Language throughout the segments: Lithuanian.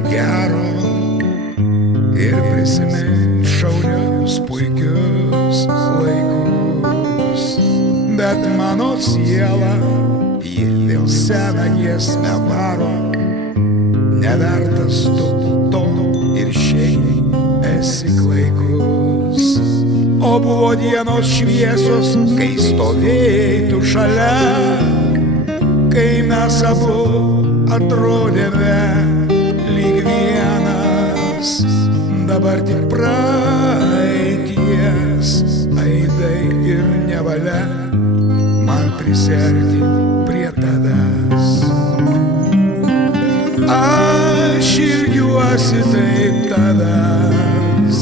negero ir prisimint šaunius puikius laikus. Bet mano siela, ji vėl seną giesmę varo, nevertas tu to ir šiaip esi klaikus. O buvo dienos šviesos, kai stovėjai tu šalia, kai mes abu atrodėme lyg vienas. Dabar tik praeities aidai ir nevalia man priserti prie tavęs. Aš ilgiuosi taip tavęs,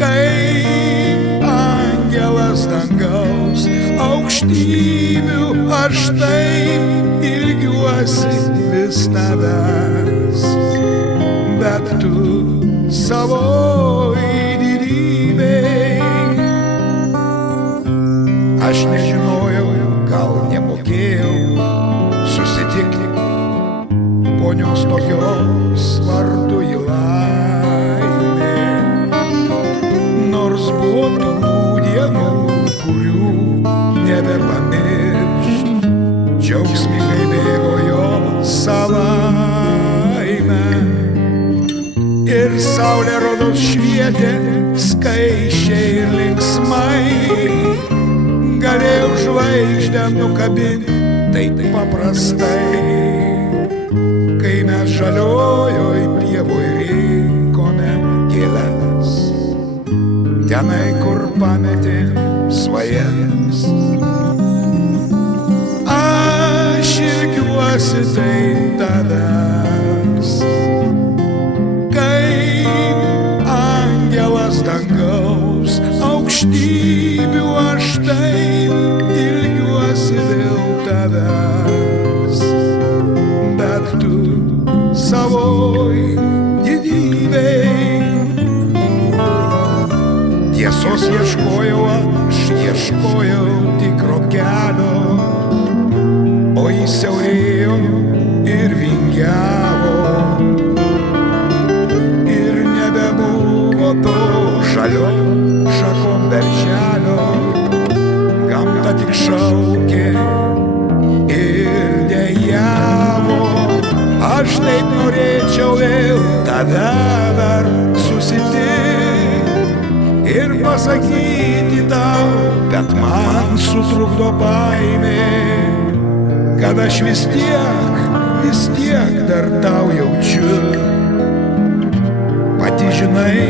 kaip angelas dangaus aukštybių, aš taip ilgiuosi vis tavęs. Bet tu savoj didybėj, aš nežinojau, gal nemokėjau susitikti ponios tokios vardu į laimę. Nors buvo tų dienų, kurių nebepamiršt, džiaugsmingai bėgo jo savaime. Ir saulė rodos švietė skaisčiai ir linksmai, galėjau žvaigždę nukabinti taip paprastai. Kai mes žaliojoj pievoj rinkome gėles, tenai kur pametėm svajas. Aš ilgiuosi taip tavęs, kaip angelas dangaus aukštybių, aš taip ilgiuosi vėl tavęs. Bet tu savoj didybėj, tiesos ieškojau, aš ieškojau tikro kelio, o jis siaurėjo ir vingiavo, ir nebebuvo to žalio šakom berželio. Gamta tik šaukė ir dejavo. Aš taip norėčiau vėl tave dar susitikti ir pasakyti tau, bet man sutrukdo baimė, kad aš vis tiek dar tau jaučiu. Pati žinai,